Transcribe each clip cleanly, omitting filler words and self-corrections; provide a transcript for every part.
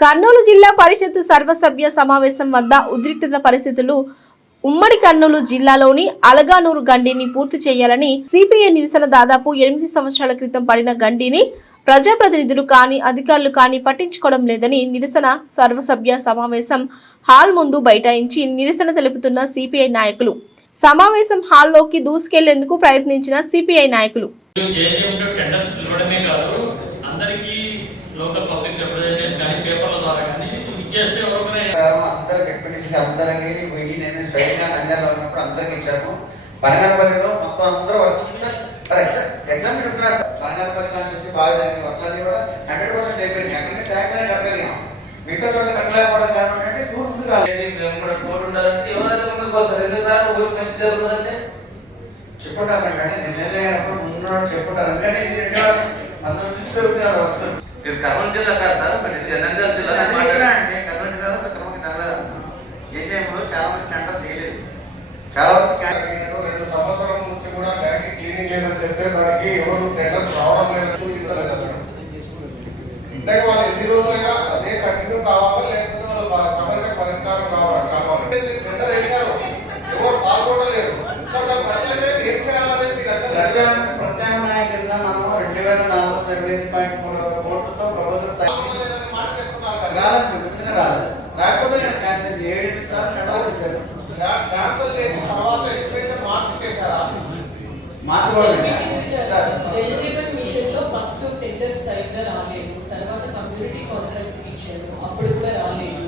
కర్నూలు జిల్లా పరిషత్ సర్వసభ్య సమావేశం వద్ద ఉద్రిక్తత పరిస్థితులు. ఉమ్మడి కర్నూలు జిల్లాలోని అలగానూరు గండిని పూర్తి చేయాలని సిపిఐ నిరసన. దాదాపు 8 సంవత్సరాల క్రితం పడిన గండిని ప్రజాప్రతినిధులు కానీ అధికారులు కానీ పట్టించుకోవడం లేదని నిరసన సర్వసభ్య సమావేశం హాల్ ముందు బైఠాయించి నిరసన తెలుపుతున్న సిపిఐ నాయకులు. సమావేశం హాల్లోకి దూసుకెళ్లేందుకు ప్రయత్నించిన సిపిఐ నాయకులు అందరికి ఇచ్చాము. పనగానపల్లిలో మొత్తం అందరూ ఎగ్జామ్ చెప్తున్నారు సార్. పనగానపల్లి కాన్స్టిట్యూన్సీ బాగా వర్క్లన్నీ కూడా 100% అయిపోయింది. అక్కడికి ట్యాంక్ లైన్ కట్టగలిగాం. మిగతా చోట్ల కట్టలేకపోవడం కారణం ఏంటంటే టూర్ ముందుకు రాలేదు. చెప్పుంటారు నిర్ణయం ముందు చెప్పుంటారు. ఎందుకంటే ఇది 2 నుంచి దొరుకుతారు వర్క్లు. కర్నూలు జిల్లా కాదు సార్, నంద్యాల జిల్లా అంటే కర్నూలు జిల్లాలో సక్రమంగా తెరలేదు. ఏజీఎంలో చాలా మంది టెండర్ చేయలేదు. చాలా 2 సంవత్సరాల నుంచి కూడా ట్యాంక్ క్లీనింగ్ లేదని చెప్తే దానికి ఎవరు టెండర్ రావడం లేదని ఇవ్వలేదు అక్కడ. అంటే వాళ్ళు ఎన్ని రోజులైనా అదే కంటిన్యూ కావాలి, లేకపోతే వాళ్ళ సమస్య పరిష్కారం కావాలి. టెండర్ వేశారు, ఎవరు పాల్గొనలేరు. ఏం చేయాలనేది ప్రత్యామ్నాయం కింద మనం 2425.3 కోట్లతో ప్రపోజల్ మాట చెప్తున్నారు. రాలేదు. రాకపోతే నేను 7 సార్లు టెండర్ వేశారు. క్యాన్సల్ చేసిన తర్వాత రిజిస్ట్రేషన్ మార్చేశారా? మార్చుకోలేదు. జలజీవన్ మిషన్ లో ఫస్ట్ టెండర్ సరిగ్గా రాలేదు, తర్వాత కమ్యూనిటీ కాంట్రాక్ట్ ఇచ్చారు, అప్పుడు కూడా రాలేదు.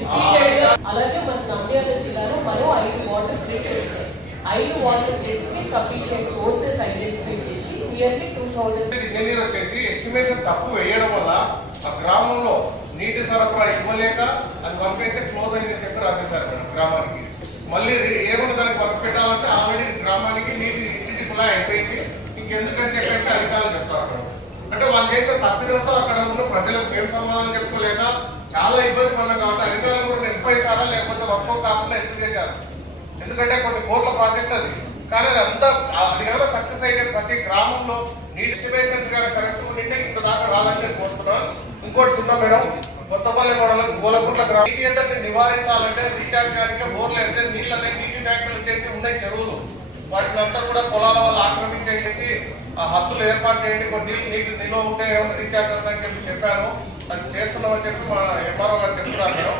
రిపీటెడ్ గా అలాగే మన నంద్యాల జిల్లాలో మరో 5 వాటర్ గ్రిడ్స్ వస్తాయి. 5 వాటర్ గ్రిడ్స్ కి సఫిషియెంట్ సోర్సెస్ ఐడెంటిఫై చేసి నియర్లీ 2000 ఇంజనీర్ వచ్చేసి ఎస్టిమేషన్ తప్పు వేయడం వల్ల ఆ గ్రామంలో నీటి సరఫరా ఇవ్వలేక అది వర్క్ అయితే క్లోజ్ అయిందని చెప్పి రాసేశారు మేడం గ్రామానికి. మళ్ళీ ఏమన్నా దానికి వర్క్ పెట్టాలంటే ఆల్రెడీ గ్రామానికి ఇంటికి కుళాయి అయిపోయింది, ఇంకెందుకని చెప్పేసి అధికారులు చెప్తారు. అంటే వాళ్ళు చేసిన తప్పిదంతో అక్కడ ఉన్న ప్రజలకు ఏం సమాధానం చెప్పుకోలేక చాలా ఇబ్బంది పడ్డాం. కాబట్టి అధికారులు కూడా నిలిపేశారా లేకపోతే వర్క్ కాకుండా ఎందుకు చేశారు? ఎందుకంటే కొన్ని కోట్ల ప్రాజెక్ట్ అది, కానీ అది కనుక సక్సెస్ అయితే ప్రతి గ్రామంలో నీటి ఎస్టిమేషన్స్ కనుక కరెక్ట్ ఉంటే ఇంత దాకా రాదని కోరుతున్నాను. ఇంకోటి చూద్దాం మేడం, కొత్తపల్లి మండలం గోలగుంట్ల గ్రామం నీటి ఎద్దడిని నివారించాలంటే రీఛార్జ్ చేయడానికి బోర్లు అయితే నీళ్ళు అనేది నీటి ట్యాంకులు వచ్చేసి ఉన్నాయి చెరువులు, వాటిని అంతా కూడా పొలాల వల్ల ఆక్రమించేసేసి ఆ హద్దులు ఏర్పాటు చేయండి, కొన్ని నీటి నిల్వ ఉంటే ఏమైనా రీఛార్జ్ అవుతాయని చెప్పి చెప్పాను. అది చేస్తున్నామని చెప్పి మా ఎంఆర్ఓ గారు చెప్తున్నారు మేడం.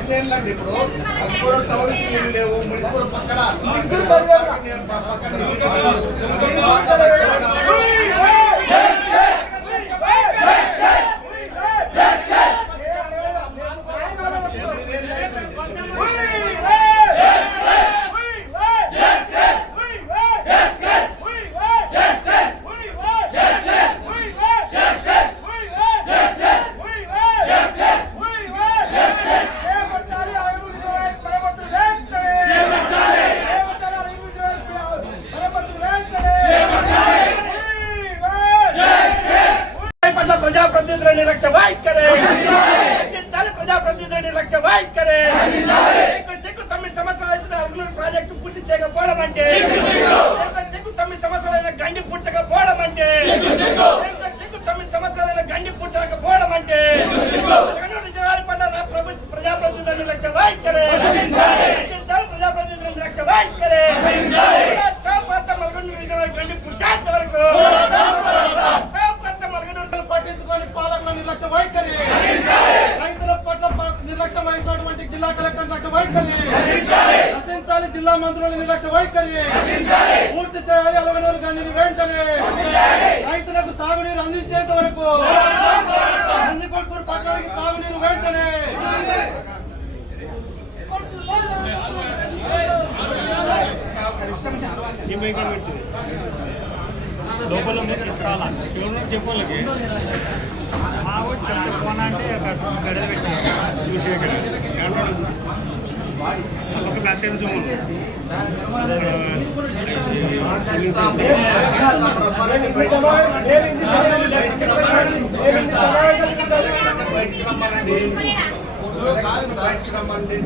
ఎన్నేళ్ళండి ఇప్పుడు అందులో టౌన్ నీళ్ళు లేవు, ముడిపూర్ పక్కన పక్కన నిర్లక్ష్య వైఖరి సిగ్గు 9 సంవత్సరాలు అగ్నూరు ప్రాజెక్టు పూర్తి చేయకపోవడం అంటే సిగ్గు 9 సంవత్సరాలైన గండి పూడ్చకపోవడం అంటే సిగ్గు 9 సంవత్సరాలైన గండి పూడ్చకపోవడం అంటే అగ్నూరు జిల్లాల పట్ల ప్రజాప్రతినిధుల నిర్లక్ష్య వైఖరి ప్రజాప్రతినిధుల నిర్లక్ష్య వైఖరి గండి పూడ్చేంత వరకు పట్టించుకొని పాలకుల నిర్లక్ష్య వైఖరి రైతుల పట్ల నిర్లక్ష్యం వహించినటువంటి జిల్లా కలెక్టర్ నిర్లక్ష్య వైఖరి నశించాలి జిల్లా మంత్రుల నిర్లక్ష్య వైఖరి పూర్తి చేయాలి అలవనూరు గండిని వెంటనే రైతులకు సాగునీరు అందించేంత వరకు నందికొట్కూరు పట్టణానికి తాగునీరు వెంటనే లోపల తీసుకురావాలి చెప్పాలకి మా ఊరు చెప్తే పోనా అంటే గడద పెట్టాను చూసి ఒక బ్యాక్ సైడ్ రమ్మండి